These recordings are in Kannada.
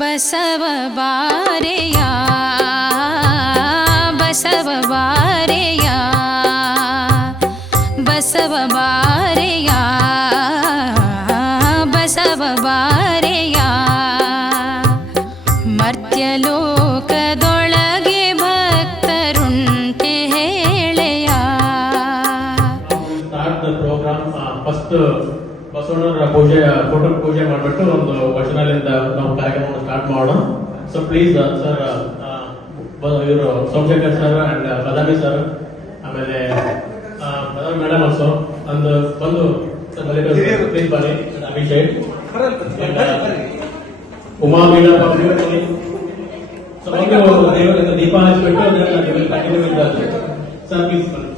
ಬಸವ ಬಾರೆಯ ಬಸವ ಬಾರೆಯ ಬಸವ ಬಾರೆಯ ಬಸವ ಬಾರೆಯ ಮರ್ತ್ಯಲೋಕದೊಳಗೆ ಭಕ್ತರುಂಟೆ ಹೇಳೆಯ. ಫಸ್ಟ್ ಬಸವಣ್ಣರ ಪೂಜೆ ಫೋಟೋ ಪೂಜೆ ಮಾಡಿಬಿಟ್ಟು ಒಂದು ವಚನದಿಂದ ನಾವು ಕಾರ್ಯಕ್ರಮವನ್ನು ಸ್ಟಾರ್ಟ್ ಮಾಡೋಣ. ಸೊ ಪ್ಲೀಸ್ ಸರ್, ಇವರು Somashekhar sir and Badami sir, ಆಮೇಲೆ ಬದಾಮಿ ಮೇಡಮ್ ಆಲ್ಸೋ ಒಂದು ಬಂದು ಪ್ಲೀಸ್ ಬನ್ನಿ. ಅಭಿಷೇಕ್ ಉಮಾ ಮೀನಪ್ಪ ಸೊ ದೇವರಿಂದ ದೀಪ ಹಚ್ಚಿಬಿಟ್ಟು ಕಂಟಿನ್ಯೂ ಇದ್ದಾರೆ ಸರ್, ಪ್ಲೀಸ್ ಬನ್ನಿ.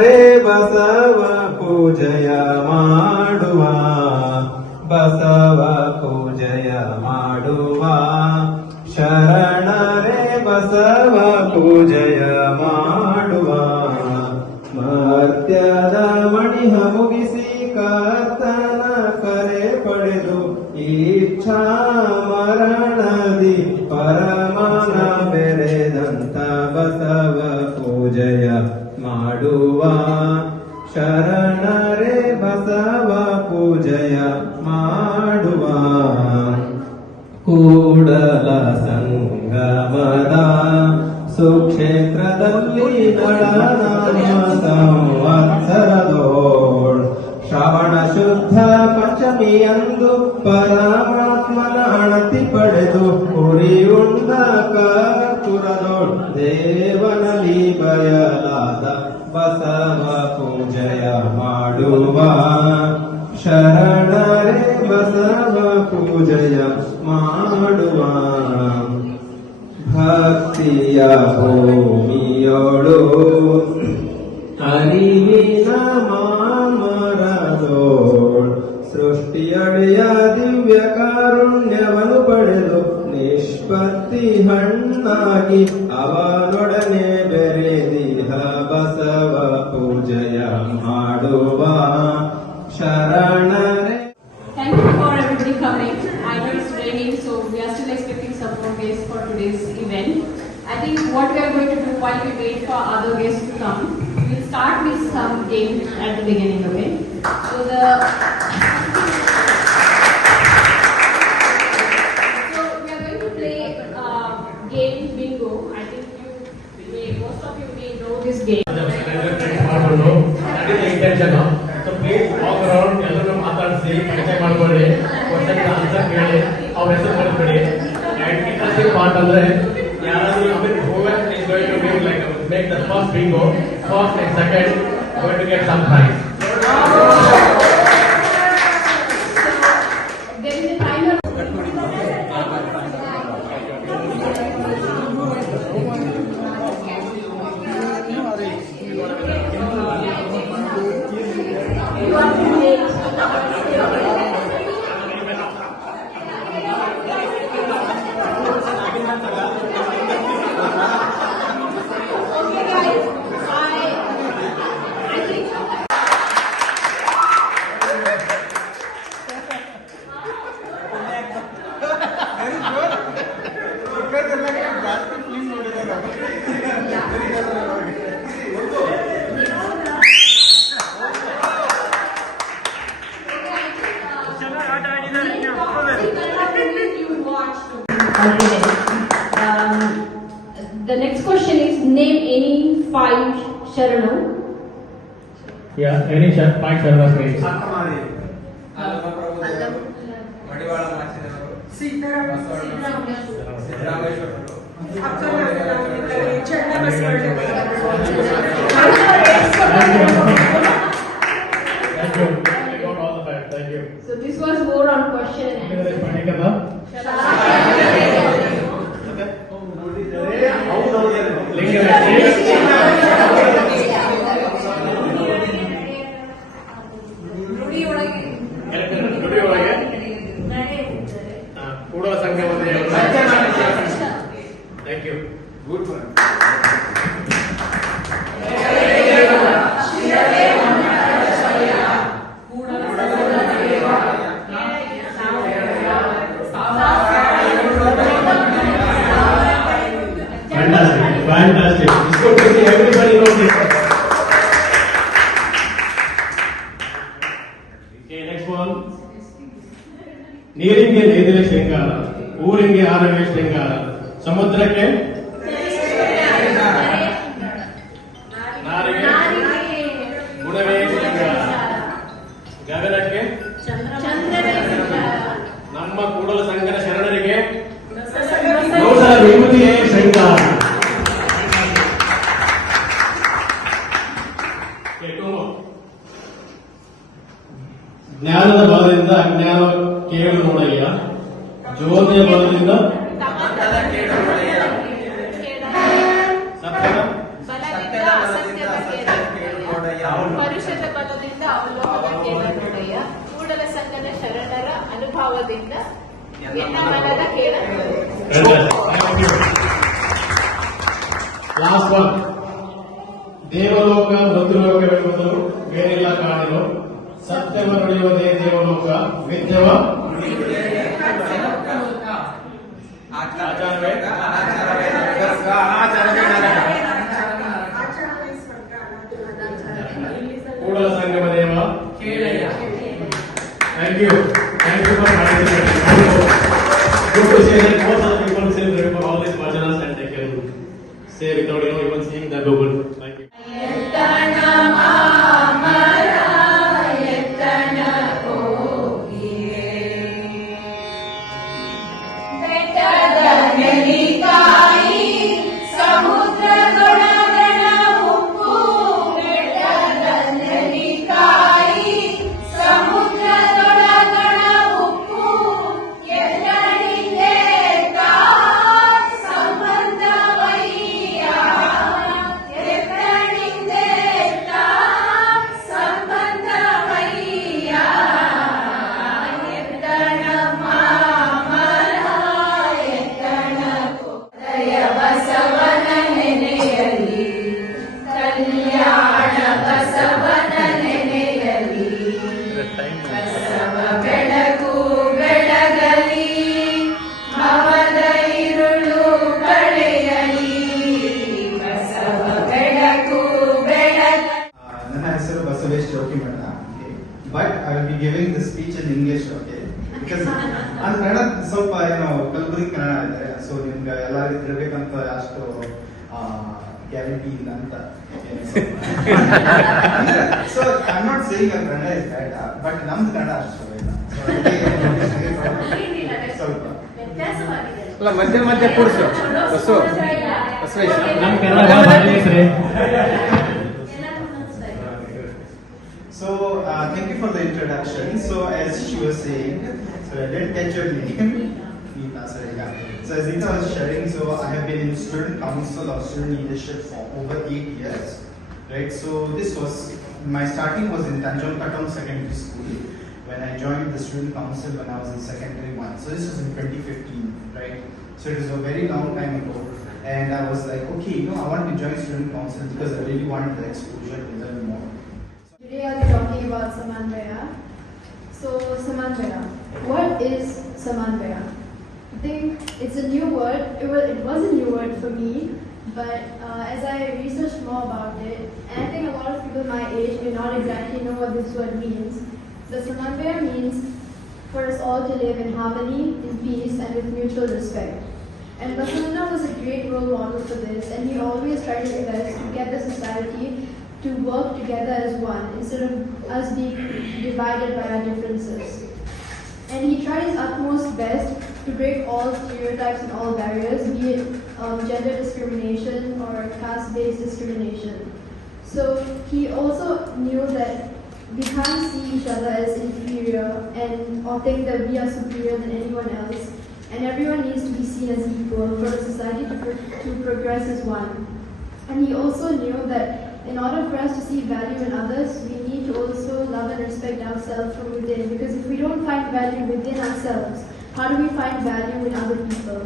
ರೇ ಬಸವ ಪೂಜೆಯ ಮಾಡುವ ಬಸವ ಪೂಜೆಯ ಮಾಡುವ ಶರಣರೇ ಬಸವ ಪೂಜೆಯ ಮಾಡುವ ಮರ್ತ್ಯದ ಮಣಿಹ ಮುಗಿಸಿ ಕರ್ತನ ಕರೆ ಪಡೆದು ಇಚ್ಛಾ ಮರಣದಿ ಪರಮನ ಬೆರೆದಂತ ಬಸವ ಪೂಜೆಯ ಮಾಡುವ ಶರಣರೇ ಬಸವ ಪೂಜೆಯ ಮಾಡುವ ಕೂಡಲ ಸಂಗಮದ ಸುಕ್ಷೇತ್ರದಲ್ಲಿ ನಳನಾಮ ಸಂವತ್ಸರದೋಳ್ ಶ್ರಾವಣ ಶುದ್ಧ ಪಂಚಮಿಯಂದು ಪರಮಾತ್ಮನ ಅಣತಿ ಪಡೆದು ಉರಿಯುಂಡ ಕರ್ಪುರದೋಳ್ ದೇವನಲ್ಲಿ ಬಯಲಾದ ಬಸವ ಪೂಜೆಯ ಮಾಡುವ ಶರಣರೇ ಬಸವ ಪೂಜೆಯ ಮಾಡುವ ಭಕ್ತಿಯ ಭೂಮಿಯೋಳು ಅರಿವಿನ ಮಾಮರದೋಳ್ ಸೃಷ್ಟಿಯಡೆಯ ದಿವ್ಯ ಕಾರುಣ್ಯವನ್ನು ಪಡೆದು ನಿಷ್ಪತ್ತಿ ಹಣ್ಣಾಗಿ ಅವನೊಡನೆ ಬೆರೆದಿಹ ಬಸವ ಪೂಜೆಯ ಮಾಡುವ ಶರಣರೇ. Thank you for everybody coming. I know it's raining, so we are still expecting some more guests for today's event. I think what we are going to do while we wait for other guests to come, we'll start with some games at the beginning, okay? So we are going to play game bingo. I think most of you may know this game. So please walk around, ಎಲ್ಲರೂ ಮಾತಾಡಿಸಿ ಪರಿಚಯ ಮಾಡ್ಕೊಳ್ಳಿ, ಕ್ವಶನ್ ಆನ್ಸರ್ ಕೇಳಿ, ಅವ್ರ ಹೆಸರು ಮಾಡ್ಕೊಳ್ಳಿ. ಅಂಡ್ ಇಂಟ್ರೆಸ್ಟಿಂಗ್ ಪಾರ್ಟ್ ಅಂದ್ರೆ ಯಾರಾದ್ರೂ whoever is going to make the first bingo, first and second going to get some prize. There is a timer. The next question is, name any 5 Sharanam. Yeah, any 5 Sharanas means. ಅಕ್ಕಮಾರಿ Madivala ಮಾಚಿದವರು ಸಿದ್ದರಾಮೇಶ್ವರರು Thank you. I got all the 5. Thank you. So this was more on question and answer. ಕೂಡ ಸಂಘ ಥ್ಯಾಂಕ್ ಯು. ಗುಡ್ ಫಾರ್ ನೀರಿಗೆ ನೇದಿಲೆ ಶೃಂಗಾರ, ಊರಿಗೆ ಆರನೇ ಶೃಂಗಾರ, ಸಮುದ್ರಕ್ಕೆ ನಾರಿಗೆ ಗುಣವೇ ಶೃಂಗಾರ, ಗಗನಕ್ಕೆ ನಮ್ಮ ಕೂಡಲ ಸಂಗನ ಶರಣರಿಗೆ ಗೌಡ ವಿಭೂತಿಯೇ ಶೃಂಗಾರ. ಜ್ಞಾನದ ಬಲದಿಂದ ಅಜ್ಞಾನ ಕೇಳು ನೋಡಯ್ಯ, ಜ್ಯೋತಿಯ ಬಲದಿಂದ ಸತ್ಯದ ಪರುಷದ ಬಲದಿಂದ ಅವಲೋಕದ ಕೇಳನೊಡೆಯ, ಕೂಡಲ ಸಂಗನ ಶರಣರ ಅನುಭವದಿಂದ ಎನ್ನ ಮನದ ಕೇಳನೊಡೆಯ. Last one. ದೇವಲೋಕ ಮೃತ್ಯುಲೋಕವೆಂಬುದು ಬೇರೆಲ್ಲ ಕಾಣಿರು, ಸತ್ಯವ ನುಡಿಯುವುದೇ ದೇವಲೋಕ, ವಿದ್ಯವ ಆಚಾರವೇ Kudala Sangama Deva. Thank you for participating. Good to see that most of the people celebrate for all these bhajanas and they can say without even seeing the Google. Thank you. But I will be giving the speech in English, okay? Because ನಾನು ಕನ್ನಡ ಸ್ವಲ್ಪ ಕಲಬುರಗಿ ಕನ್ನಡ ಇದೆ, ಸೊ ನಿಮ್ಗೆ ಎಲ್ಲರಿಗೂ ತಿಳ್ಬೇಕಂತ ಅಷ್ಟು ಗ್ಯಾರಂಟಿ ಇಲ್ಲ ಅಂತ. So I am not saying Kannada is bad, but ನಮ್ದು ಕನ್ನಡ ಅಷ್ಟು ಇಲ್ಲ. ಸ್ವಲ್ಪ ಅಲ್ಲ ಮಧ್ಯ ಮಧ್ಯ ಕೂರಿಸು ನಮ್ಮ ಕನ್ನಡ ಭಾಳ ಐತ್ರಿ. So, thank you for the introduction. So, as she was saying, so I didn't catch your name. Neeta Sarega. So, as Neeta was sharing, so I have been in student council of student leadership for over 8 years, right? So, my starting was in Tanjong Katong Secondary School when I joined the student council when I was in secondary 1. So, this was in 2015, right? So, it was a very long time ago. And I was like, okay, I want to join student council because I really wanted the exposure to learn more. Today I'll be talking about Samanvaya. So Samanvaya, what is Samanvaya? I think it's a new word. It was a new word for me, but as I researched more about it, and I think a lot of people my age may not exactly know what this word means. The Samanvaya means for us all to live in harmony, in peace, and with mutual respect. And Basananda was a great role model for this, and he always tried his best to get the society to work together as one instead of us being divided by our differences. And he tried his utmost best to break all stereotypes and all barriers, be it gender discrimination or caste-based discrimination. So he also knew that we can't see each other as inferior or think that we are superior than anyone else, and everyone needs to be seen as equal for the society to progress as one. And he also knew that in order for us to see value in others, we need to also love and respect ourselves from within. Because if we don't find value within ourselves, how do we find value in other people?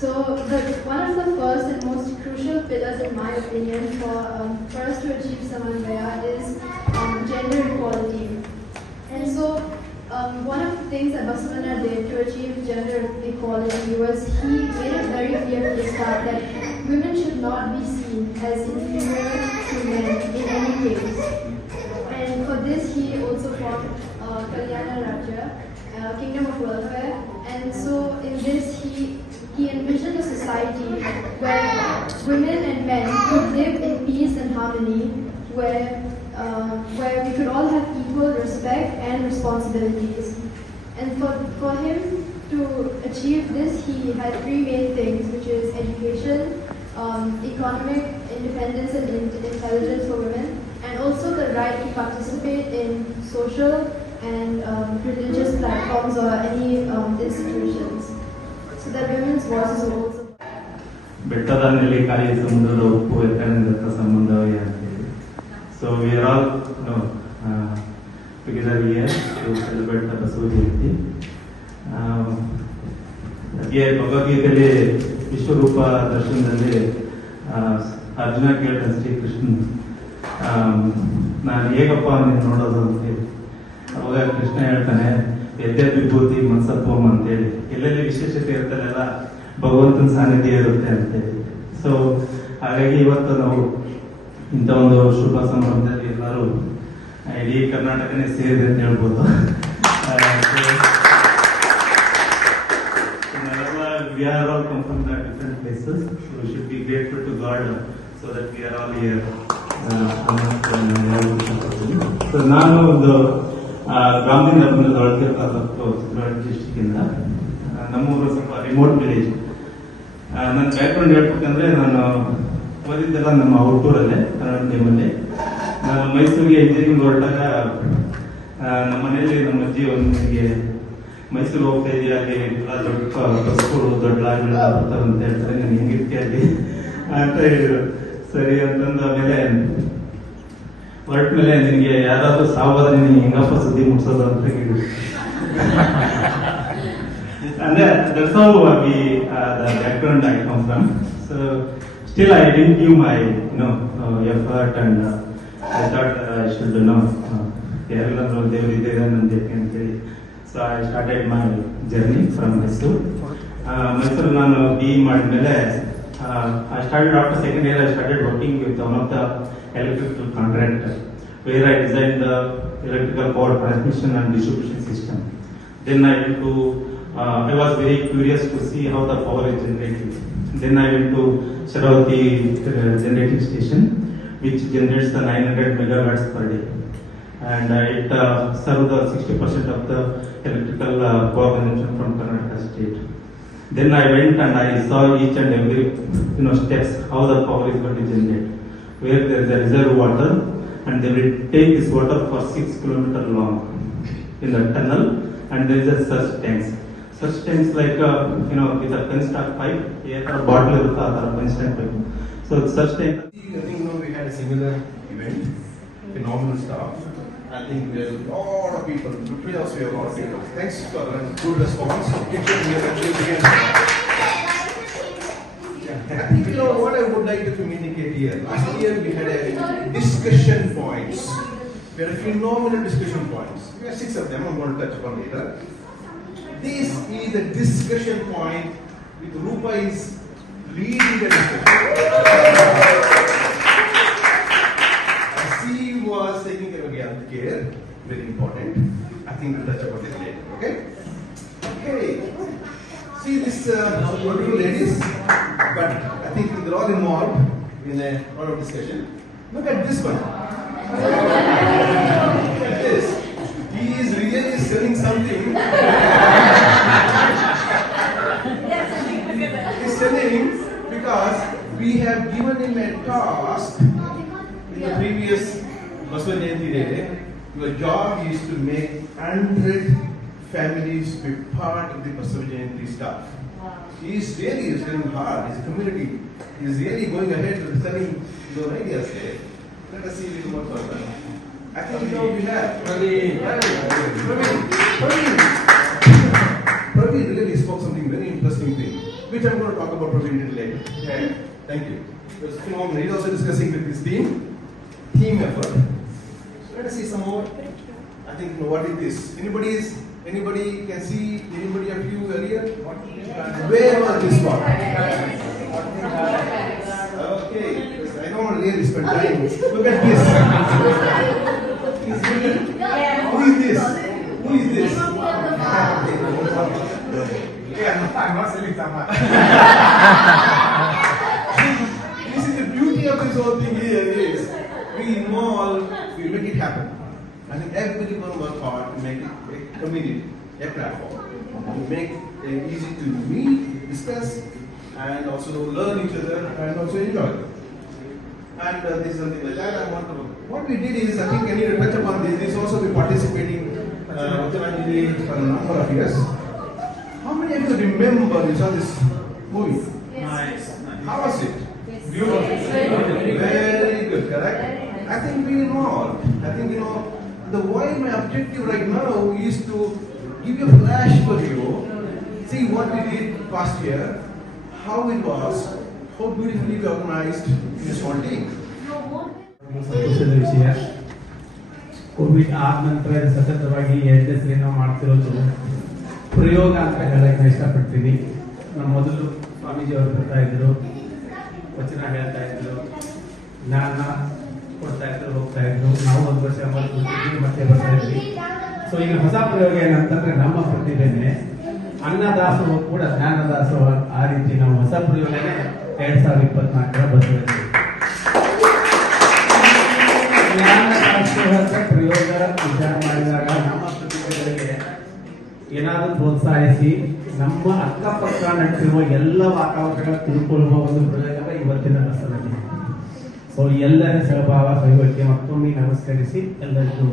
So one of the first and most crucial pillars, in my opinion, for us to achieve Samanvaya is gender equality. And so one of the things that Basananda did to achieve gender equality was he made it very clear from the start that women should not be seen as inferior to men in any case. And for this he also formed Kalyana Rajya, Kingdom of welfare, and so in this he envisioned a society where women and men could live in peace and harmony, where we could all have equal respect and responsibilities. And for him to achieve this, he had three main things, which is education, economic independence and intelligence for women, and also the right to participate in social and religious platforms or any institutions, so that women's voices are also. ಬೆಟ್ಟದ ನೆಲ್ಲಿಕಾಯಿ ಸಮುದ್ರದ ಉಪ್ಪು ಎತ್ತರದ ಸಂಬಂಧವೇ ಅಂತೇಳಿ. So we are all together here to celebrate the Basav Jayanti. ಹಾಗೆ ಭಗವದ್ಗೀತೆಯಲ್ಲಿ ವಿಶ್ವರೂಪ ದರ್ಶನದಲ್ಲಿ ಅರ್ಜುನ ಕೇಳ್ತಾನೆ ಶ್ರೀಕೃಷ್ಣ, ನಾನು ಹೇಗಪ್ಪ ನೀನು ನೋಡೋದು ಅಂತೇಳಿ. ಅವಾಗ ಕೃಷ್ಣ ಹೇಳ್ತಾನೆ, ಎದ್ದೆ ವಿಭೂತಿ ಮನ್ಸತ್ವಂ ಅಂತೇಳಿ, ಎಲ್ಲೆಲ್ಲಿ ವಿಶೇಷತೆ ಇರ್ತಲ್ಲ ಭಗವಂತನ ಸಾನ್ನಿಧ್ಯ ಇರುತ್ತೆ ಅಂತೇಳಿ. ಸೊ ಹಾಗಾಗಿ ಇವತ್ತು ನಾವು ಇಂಥ ಒಂದು ಶುಭ ಸಂದರ್ಭದಲ್ಲಿ ಎಲ್ಲರೂ ಇಡೀ ಕರ್ನಾಟಕನೇ ಸೇರಿದೆ ಅಂತ ಹೇಳ್ಬೋದು. We are all come from the different places, so we should be grateful to God so that we are all here. So ನಾನು ಒಂದು ಗ್ರಾಮದಿಂದ ಬಂದ ದೊಡ್ಡ ತಾಲೂಕು ಚಿತ್ರದುರ್ಗ ಡಿಸ್ಟಿಕ್ ಇಂದ. ನಮ್ಮೂರು ಸ್ವಲ್ಪ ರಿಮೋಟ್ ವಿಲೇಜ್. ನನ್ನ ಬ್ಯಾಕ್ಗ್ರೌಂಡ್ ಹೇಳ್ಬೇಕಂದ್ರೆ ನಾನು ಓದಿದ್ದೆಲ್ಲ ನಮ್ಮ ಔಟ್ಡೂರಲ್ಲೇ ಕನ್ನಡ ಮೀಡಿಯಮಲ್ಲಿ. ನಾನು ಮೈಸೂರಿಗೆ ಇಂಜಿನಿಯರಿಂಗ್ ಹೊರಟಾಗ ನಮ್ಮ ಮನೆಯಲ್ಲಿ ನಮ್ಮ ಅಜ್ಜಿ ಒಂದಿಗೆ ಮೈಸೂರು ಹೋಗ್ತಾ ಇದೆಯಾ, ಅಲ್ಲಿ ಎಲ್ಲ ದೊಡ್ಡ ಬಸ್ಗಳು ದೊಡ್ಡ ಲಾರಿಗಳು ಬರ್ತಾರೆ ಅಂತ ಹೇಳ್ತಾರೆ, ನಾನು ಹೆಂಗಿರ್ತೀಯ ಅಲ್ಲಿ ಅಂತ ಹೇಳಿದ್ರು. ಸರಿ ಅಂತಂದ ಆಮೇಲೆ ಹೊರಟ ಮೇಲೆ ನಿನಗೆ ಯಾರಾದ್ರೂ ಸಾವಾದ್ರೆ ನೀನು ಹೆಂಗಪ್ಪ ಸುದ್ದಿ ಮುಟ್ಸೋದು ಅಂತ ಹೇಳಿದ್ರು. ಅಂದ್ರೆ that's how the background I come from. So still I didn't give my effort, and I thought I should ಯಾರೆಲ್ಲರೂ ದೇವರು ಇದ್ದೇವೆ ನಂದಕ್ಕೆ ಅಂತೇಳಿ. So I started my journey from Mysuru. Mysuru ನಾನು BE ಮಾಡಿದ್ಮೇಲೆ I started after second year. I started working with one of the electrical contractor where I designed the electrical power transmission and distribution system. Then I went to I was very curious to see how the power is generated. Then I went to Sharavati generating station, which generates the 900 megawatts per day, and it served the 60% of the electrical power consumption from Karnataka state. Then I went and I saw each and every steps how the power is going to generate. Where there is a reserve water, and they will take this water for 6 kilometers long in the tunnel, and there is a surge tanks. Surge tanks like with a penstock pipe, here a bottle with a penstock pipe. So surge tank. I think we had a similar event, phenomenal stuff. I think we have a lot of people. Between us, we have a lot of people. Thanks for a good response. I think what I would like to communicate here. Last year we had a discussion points. We had a phenomenal discussion points. We have 6 of them. I'm going to touch upon later. This is a discussion point with Rupa is leading the discussion. She was taking care of health care, very important. I think we'll touch upon this later. Okay. See this beautiful ladies, but I think they're all involved in a lot of discussion. Look at this one. Look at this. He is really selling something. He's selling because we have given him a task in the previous Basav Jayanti day. Your job is to make 100 families be part of the Basav Jayanti stuff. He is really selling hard. His community is really going ahead with selling your ideas there. Let us see a little more further. I think we have Praveen really spoke something very interesting thing, which I'm going to talk about Praveen later. Okay. Thank you. He's also discussing with his team effort. So let us see some more. I think what is this? Anybody can see? Anybody of you earlier? Where was this one? Okay. I don't want to really spend time. Look at this. Who is this? Who is this? I'm not selling Samar. This is the beauty of this whole thing here is we involve, we make it happen. I think everyone work hard to make it a community, a platform, to make it easy to meet, discuss, and also learn each other and also enjoy. And this is something like that. I want to. What we did is, I think I need to touch upon this. This also be participating Uttananjali for a number of years. How many of you remember you saw this movie? Nice. How was it? Beautiful. Very good, correct? I think we involved. I think why my objective right now is to give you a flash for you. See what we did past year, how it was, how beautifully we organized this whole thing. ಸಂತೋಷದ ವಿಷಯ ಕೋವಿಡ್ ಆದ ನಂತರ ಸತತವಾಗಿ 2 ಸಲ ನಾವು ಮಾಡ್ತಿರೋದು ಪ್ರಯೋಗ ಅಂತ ಹೇಳಕ್ಕೆ ನಾನು ಇಷ್ಟಪಡ್ತೀನಿ. ನಮ್ಮ ಮೊದಲು ಸ್ವಾಮೀಜಿ ಅವರು ಬರ್ತಾ ಇದ್ರು, ವಚನ ಹೇಳ್ತಾ ಇದ್ರು, ಜ್ಞಾನ ಕೊಡ್ತಾ ಇದ್ರು, ಹೋಗ್ತಾ ಇದ್ರು. ನಾವು 1 ವರ್ಷ ಮಾಡ್ತಿದ್ವಿ, ಮತ್ತೆ ಬರ್ತಾ ಇದ್ವಿ. ಸೊ ಈಗ ಹೊಸ ಪ್ರಯೋಗ ಏನಂತಂದ್ರೆ ನಮ್ಮ ಪ್ರತಿಭೆನೆ ಅನ್ನದಾಸೋಹ ಕೂಡ ಜ್ಞಾನದಾಸೋಹ. ಆ ರೀತಿ ನಾವು ಹೊಸ ಪ್ರಯೋಗನೇ 2024 ಬರ್ತಾ ಇದ್ವಿ. ಜ್ಞಾನದಾಸೋಹದ ಪ್ರಯೋಗ ವಿಚಾರ ಮಾಡಿದಾಗ ನಮ್ಮ ಪ್ರತಿಭೆಗಳಿಗೆ ಏನಾದರೂ ಪ್ರೋತ್ಸಾಹಿಸಿ ನಮ್ಮ ಅಕ್ಕಪಕ್ಕ ನಟ್ಟಿರುವ ಎಲ್ಲ ವಾತಾವರಣಗಳ ತಿಳ್ಕೊಳ್ಳುವ ಒಂದು ಪ್ರಯೋಗ ಇವತ್ತಿನ ರಸದಲ್ಲಿ. ಸೊ ಎಲ್ಲರ ಸಹಭಾವ ಕೈಗೊಳ್ಳಿ ಮತ್ತೊಮ್ಮೆ ನಮಸ್ಕರಿಸಿ ಎಲ್ಲರಿಗೂ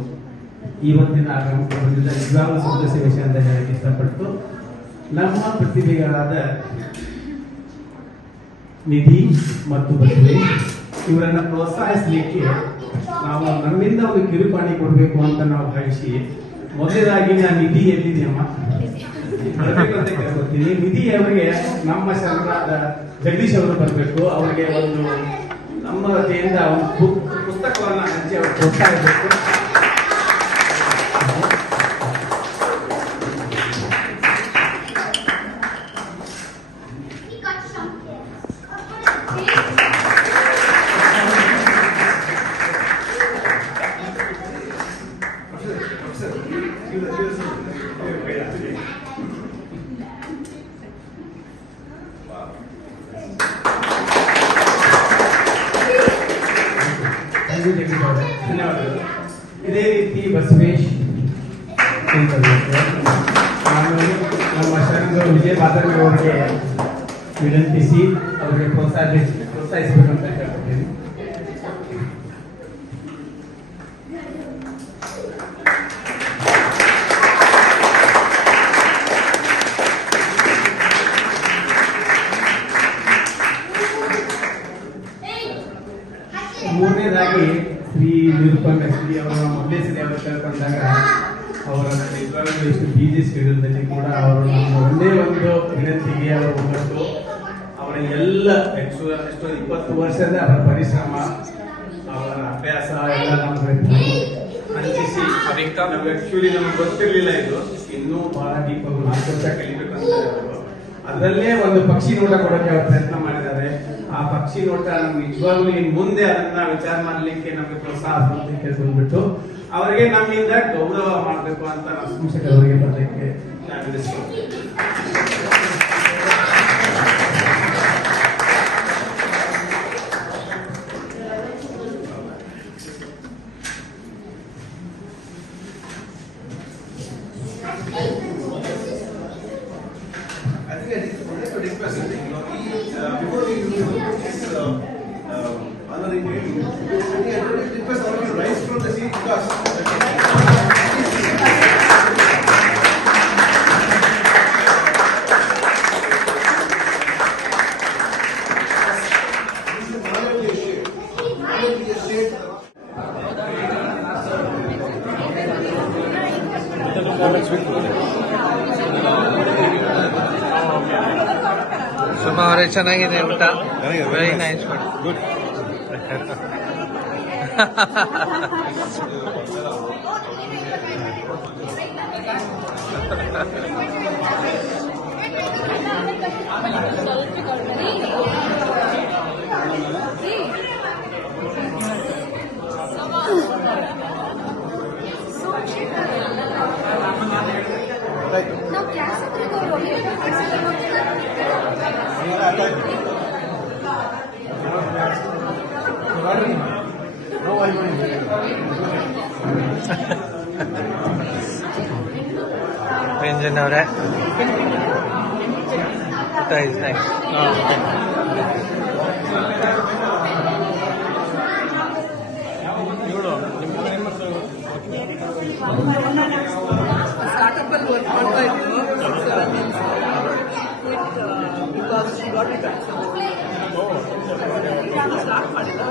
ಇವತ್ತಿನ ಆಗಮನ ನಿಜವಾಗ್ಲೂ ಸಂತೋಷ ವಿಷಯ ಅಂತ ಹೇಳಕ್ಕೆ ಇಷ್ಟಪಟ್ಟು, ನಮ್ಮ ಪ್ರತಿಭೆಗಳಾದ ನಿಧಿ ಮತ್ತು ಬಸವೇಶ್ ಇವರನ್ನ ಪ್ರೋತ್ಸಾಹಿಸಲಿಕ್ಕೆ ನಾವು ನಮ್ಮಿಂದ ಒಂದು ಕಿರುಪಾಣಿ ಕೊಡಬೇಕು ಅಂತ ನಾವು ಭಾವಿಸಿ, ಮೊದಲನೇದಾಗಿ ನಾನು ನಿಧಿ ಎಲ್ಲಿದೆಯಮ್ಮ ಕೇಳ್ಕೊತೀನಿ. ನಿಧಿ ಅವರಿಗೆ ನಮ್ಮ ಶರಣರಾದ ಜಗದೀಶ್ ಅವರು ಬರಬೇಕು. ಅವರಿಗೆ ಒಂದು ನಮ್ಮ ವತಿಯಿಂದ ಒಂದು ಪುಸ್ತಕವನ್ನ ಹಂಚಿ ಅವರು ಪ್ರೋತ್ಸಾಹಿಸಬೇಕು. ಧನ್ಯವಾದಗಳು. ಇದೇ ರೀತಿ ಬಸವೇಶ್ ನಾನು ನಮ್ಮ ಶರಣರು ವಿಜಯ ಬಾದರ್ವಿ ಅವರಿಗೆ ವಿನಂತಿಸಿ ಅವರಿಗೆ ಪ್ರೋತ್ಸಾಹಿಸಬೇಕಂತ ಕೇಳ್ಕೊತೀನಿ. ಮೂರನೇದಾಗಿ ಶ್ರೀ ನಿರುಪಮ ಶ್ರೀ ಅವರ ಮೊದಲೇ ಸರಿ ಅವರು ಕೇಳ್ಕೊಂಡಾಗ ಅವರ ನಿಜವಾಗ್ಲೂ ಎಷ್ಟು ಬಿಜಿ ಶೆಡ್ಯೂಲ್ನಲ್ಲಿ ಕೂಡ ಅವರು ನಮ್ಮ ಒಂದೇ ಒಂದು ವಿನಂತಿಗೆ ಅವರು ಹೋಗಟ್ಟು ಅವರ ಎಲ್ಲ ಎಷ್ಟೋ 20 ವರ್ಷದ ಅವರ ಪರಿಶ್ರಮ, ಅವರ ಅಭ್ಯಾಸ ಎಲ್ಲ ನಮ್ಗೆ ಹಂಚಿಸಿ ನಾವು ಆಕ್ಚುಲಿ ನಮ್ಗೆ ಗೊತ್ತಿರಲಿಲ್ಲ ಇದು ಇನ್ನೂ ಬಹಳ ಡೀಪ್ 4 ವರ್ಷ ಕಲಿಬೇಕಂತ ಅವರು ಅದರಲ್ಲೇ ಒಂದು ಪಕ್ಷಿ ನೋಟ ಕೊಡೋಕೆ ಅವರು ಪ್ರಯತ್ನ ಮಾಡಿದ್ದಾರೆ. ಆ ಪಕ್ಷಿ ನೋಟ ನಮ್ಗೆ ನಿಜವಾಗ್ಲೂ ಇನ್ ಮುಂದೆ ಅದನ್ನ ವಿಚಾರ ಮಾಡ್ಲಿಕ್ಕೆ ನಮ್ಗೆ ಪ್ರೋತ್ಸಾಹ ಬಂದ್ಬಿಟ್ಟು ಅವರಿಗೆ ನಮ್ಮಿಂದ ಗೌರವ ಮಾಡಬೇಕು ಅಂತ ನಾವು ಸಂಶಯದವರಿಗೆ ಬರಲಿಕ್ಕೆ ನಾನು ವಿಧಿಸ್ಕೊಳ್ತೀನಿ. I think I would like to request something. Before we do this honoring you, I would like to request all of you rise from the seat because. Suma ಅವರೇ ಚೆನ್ನಾಗಿದೆ ಊಟ, ವೆರಿ ನೈಸ್ ಗುಡ್. ನಾವು ಕ್ಲಾಸ್ ಹತ್ರ ರಂಜನ್ ಅವರೇ ಊಟ ಇಸ್ ನೈಸ್. ಸ್ಟಾರ್ಟಪ್ಪಲ್ಲಿ ವರ್ಕ್ ಮಾಡ್ತಾ ಇದ್ದೀವಿ. ಸ್ಟಾರ್ಟ್ ಮಾಡಿಲ್ಲ.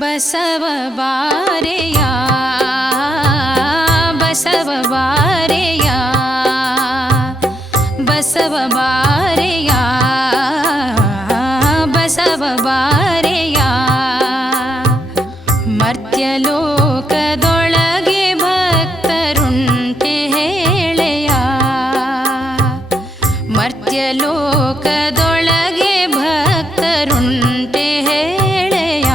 ಬಸವ ಬಾರೆಯ ಬಸವ ಬಾರೆಯ ಬಸವ ಬಾರೆಯ ಬಸವ ಬಾರೆಯ ಮರ್ತ್ಯಲೋಕದೊಳಗೆ ಭಕ್ತರುಂಟೆ ಹೇಳೆಯ ಮರ್ತ್ಯಲೋಕದೊಳಗೆ ಭಕ್ತರುಂಟೆ ಹೇಳೆಯ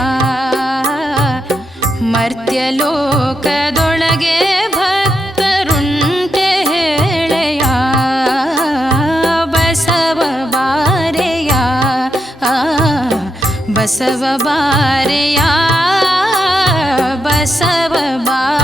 ಮರ್ತ್ಯಲೋಕದೊಳಗೆ ಭಕ್ತರುಂಟೆ ಹೇಳೆಯ ಬಸವ ಬಾರೆಯ ಬಸವ ಬಾರೆಯ ಬಸವ ಬಾರೆಯ